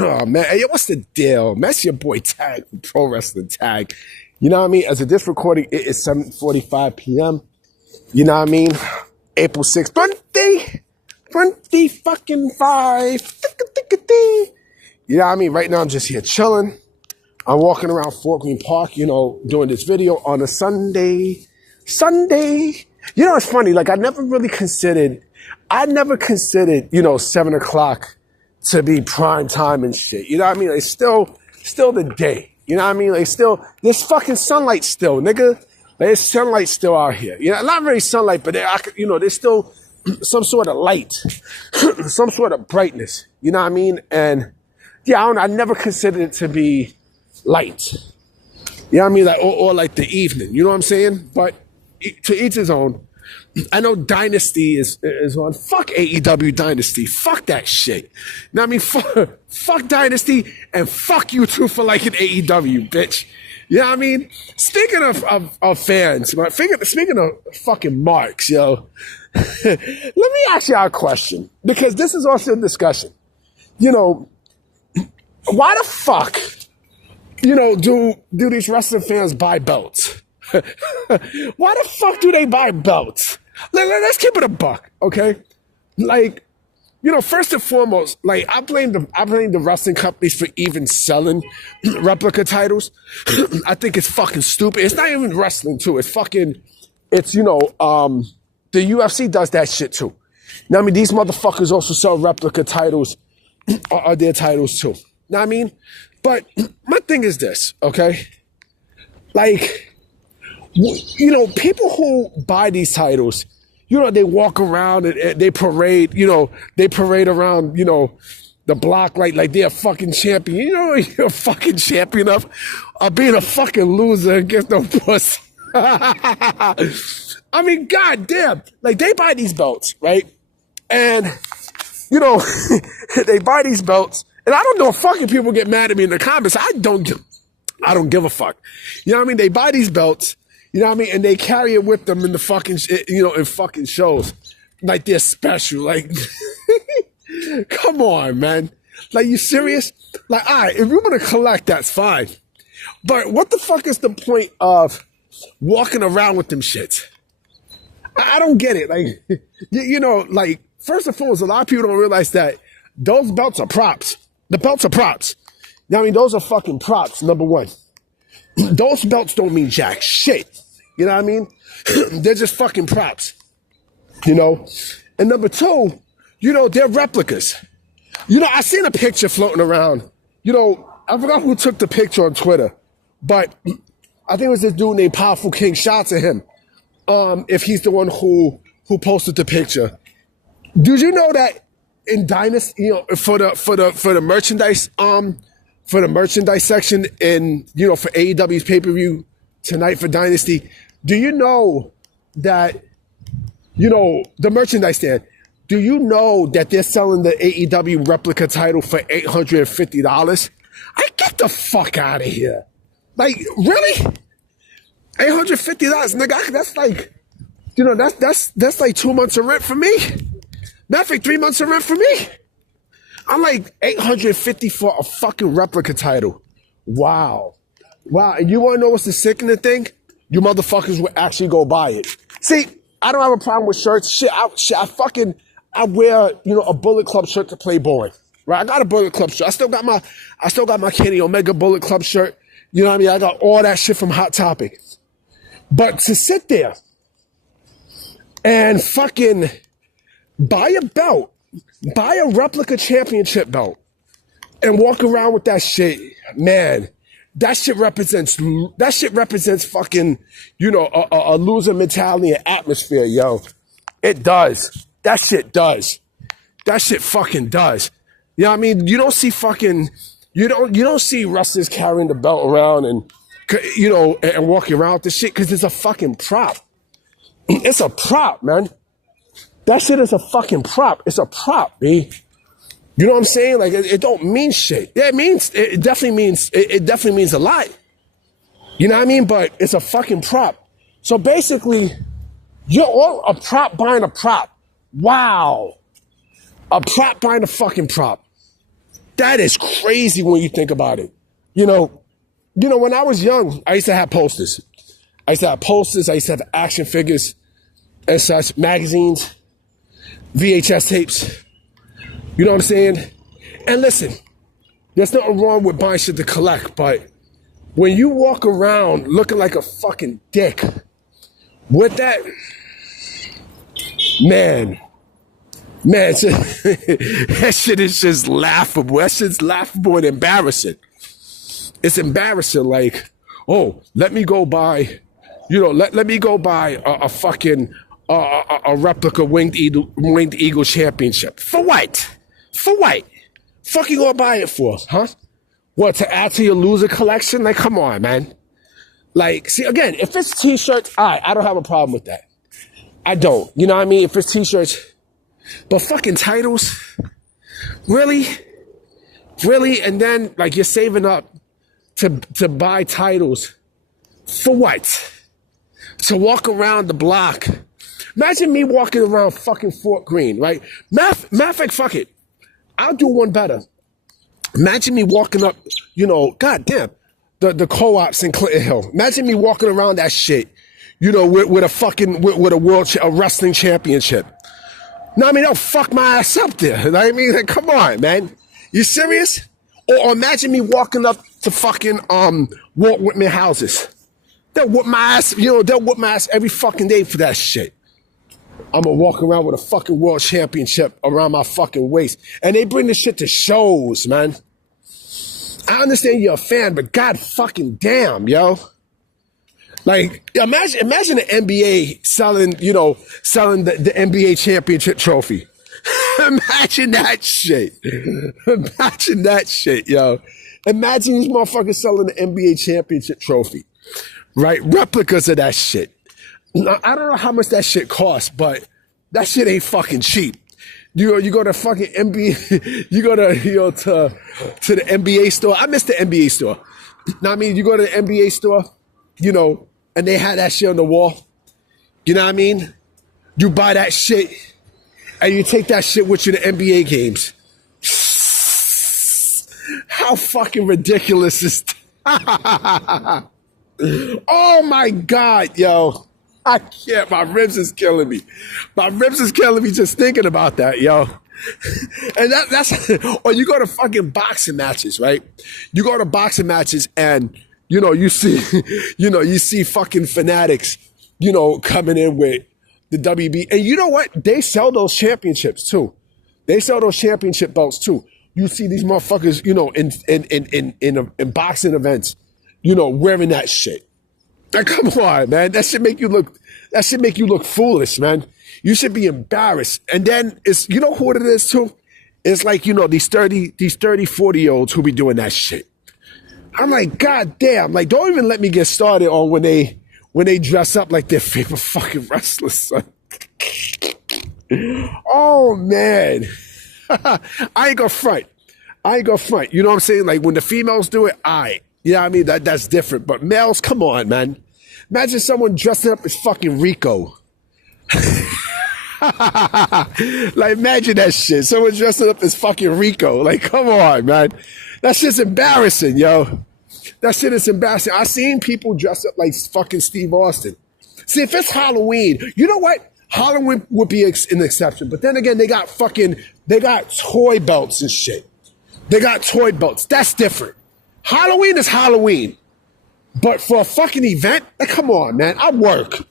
Oh man, hey, yo, what's the deal? That's your boy Tag from Pro Wrestling Tag. You know what I mean? As of this recording, it is 7:45 p.m. You know what I mean? April 6th, 20 fucking 5. You know what I mean? Right now, I'm just here chilling. I'm walking around Fort Greene Park, you know, doing this video on a Sunday. You know, it's funny. Like, I never considered, you know, 7 o'clock to be prime time and shit. You know what I mean? Like, still the day. You know what I mean? Like, still, there's fucking sunlight still, nigga. There's sunlight still out here. You know, not really sunlight, but you know, there's still some sort of light, some sort of brightness. You know what I mean? And yeah, I never considered it to be light. You know what I mean? Like, or like the evening. You know what I'm saying? But to each his own. I know Dynasty is on. Fuck AEW Dynasty. Fuck that shit. You know what I mean? Fuck Dynasty and fuck you too for liking AEW, bitch. You know what I mean? Speaking of fans, speaking of fucking marks, yo, let me ask y'all a question, because this is also a discussion. You know, why the fuck, you know, do these wrestling fans buy belts? Why the fuck do they buy belts? Let's keep it a buck, okay? Like, you know, first and foremost, like, I blame the wrestling companies for even selling replica titles. I think it's fucking stupid. It's not even wrestling too. It's, you know, the UFC does that shit too. Now, I mean, these motherfuckers also sell replica titles, or their titles too. Know what I mean? But my thing is this, okay? Like, you know, people who buy these titles, you know, they walk around and they parade, you know, around, you know, the block like they're a fucking champion. You know, you're a fucking champion of being a fucking loser and get no pussy. I mean, goddamn, like, they buy these belts, right? And, you know, they buy these belts, and I don't know if fucking people get mad at me in the comments. I don't give a fuck. You know what I mean? They buy these belts. You know what I mean? And they carry it with them in the fucking, you know, in fucking shows. Like, they're special. Like, come on, man. Like, you serious? Like, all right, if you want to collect, that's fine. But what the fuck is the point of walking around with them shits? I don't get it. Like, you know, like, first and foremost, a lot of people don't realize that those belts are props. The belts are props. You know what I mean? Those are fucking props, number one. Those belts don't mean jack shit. You know what I mean? They're just fucking props, you know? And number two, you know, they're replicas. You know, I seen a picture floating around. You know, I forgot who took the picture on Twitter, but I think it was this dude named Powerful King. Shout out to him. If he's the one who posted the picture. Did you know that in Dynasty, you know, for the merchandise, for the merchandise section in, you know, for AEW's pay-per-view tonight for Dynasty, do you know that, you know, the merchandise stand, do you know that they're selling the AEW replica title for $850? I get the fuck out of here. Like, really? $850, nigga, that's like, you know, that's like 2 months of rent for me. That's like 3 months of rent for me. I'm like, $850 for a fucking replica title. Wow. And you want to know what's the sickening thing? You motherfuckers would actually go buy it. See, I don't have a problem with shirts. Shit, I wear, you know, a Bullet Club shirt to play boy. Right? I got a Bullet Club shirt. I still got my Kenny Omega Bullet Club shirt. You know what I mean? I got all that shit from Hot Topic. But to sit there and fucking buy a belt, buy a replica championship belt, and walk around with that shit, man, that shit represents fucking, you know, a loser mentality and atmosphere, yo. It does. That shit does. That shit fucking does. You know what I mean? You don't see fucking, you don't see wrestlers carrying the belt around and, you know, and walking around with this shit, because it's a fucking prop. It's a prop, man. That shit is a fucking prop. It's a prop, B. You know what I'm saying? Like, it don't mean shit. Yeah, it definitely means a lot. You know what I mean? But it's a fucking prop. So basically, you're all a prop buying a prop. Wow. A prop buying a fucking prop. That is crazy when you think about it. You know, when I was young, I used to have posters. I used to have action figures and such, magazines, VHS tapes. You know what I'm saying? And listen, there's nothing wrong with buying shit to collect, but when you walk around looking like a fucking dick with that, man, that shit is just laughable. That shit's laughable and embarrassing. It's embarrassing. Like, oh, let me go buy, let me go buy a fucking a replica winged eagle championship. For what? For what? Fuck you gonna buy it for, huh? What, to add to your loser collection? Like, come on, man. Like, see, again, if it's t-shirts, I don't have a problem with that. I don't. You know what I mean? If it's t-shirts. But fucking titles? Really? Really? And then, like, you're saving up to buy titles. For what? To walk around the block. Imagine me walking around fucking Fort Greene, right? Matter of fact, fuck it. I'll do one better. Imagine me walking up, goddamn, the co-ops in Clinton Hill. Imagine me walking around that shit, with a fucking, with a wrestling championship. No, I mean, they'll fuck my ass up there. You know what I mean? Like, come on, man. You serious? Or imagine me walking up to fucking, Walt Whitman houses. They'll whoop my ass, they'll whoop my ass every fucking day for that shit. I'm gonna walk around with a fucking world championship around my fucking waist. And they bring this shit to shows, man. I understand you're a fan, but god fucking damn, yo. Like, imagine the NBA selling the NBA championship trophy. Imagine that shit. Imagine that shit, yo. Imagine these motherfuckers selling the NBA championship trophy. Right? Replicas of that shit. Now, I don't know how much that shit costs, but that shit ain't fucking cheap. You go to fucking NBA, you go to, to the NBA store. I miss the NBA store. Now, I mean, you go to the NBA store, and they had that shit on the wall. You know what I mean? You buy that shit, and you take that shit with you to NBA games. How fucking ridiculous is that? Oh my God, yo. I can't. My ribs is killing me. My ribs is killing me just thinking about that, yo. And that's, or you go to fucking boxing matches, right? You go to boxing matches and, you see fucking fanatics, coming in with the WB. And you know what? They sell those championships too. They sell those championship belts too. You see these motherfuckers, in boxing events, wearing that shit. Like, come on, man. That should make you look foolish, man. You should be embarrassed. And then it's, who it is too? It's like, these 30, 40-year-olds who be doing that shit. I'm like, God damn, like, don't even let me get started on when they dress up like their favorite fucking wrestlers, son. Oh man. I ain't gonna front. You know what I'm saying? Like, when the females do it, you know what I mean? That's different. But males, come on, man. Imagine someone dressing up as fucking Rico. Like, imagine that shit. Someone dressing up as fucking Rico. Like, come on, man. That shit's embarrassing, yo. That shit is embarrassing. I seen people dress up like fucking Steve Austin. See, if it's Halloween, you know what? Halloween would be an exception. But then again, they got toy belts and shit. They got toy belts. That's different. Halloween is Halloween. But for a fucking event, like, come on, man. I work.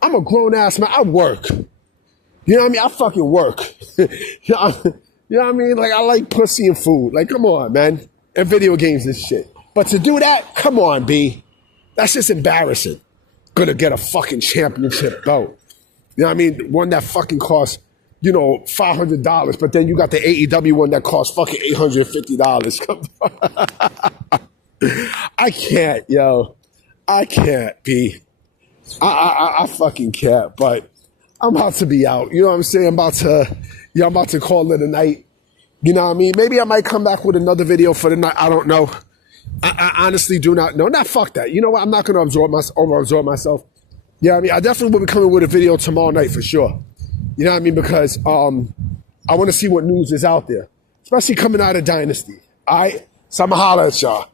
I'm a grown-ass man. I work. You know what I mean? I fucking work. You know what I mean? Like, I like pussy and food. Like, come on, man. And video games and shit. But to do that, come on, B. That's just embarrassing. Gonna get a fucking championship belt. You know what I mean? One that fucking costs, $500. But then you got the AEW one that costs fucking $850. I can't, yo. I can't, B. I fucking can't. But I'm about to be out. You know what I'm saying? I'm about to call it a night. You know what I mean? Maybe I might come back with another video for the night. I don't know. I honestly do not know. Nah, fuck that. You know what? I'm not going to overabsorb myself. Yeah, I mean, I definitely will be coming with a video tomorrow night for sure. You know what I mean? Because I want to see what news is out there. especially coming out of Dynasty. All right? So I'm going to holler at y'all.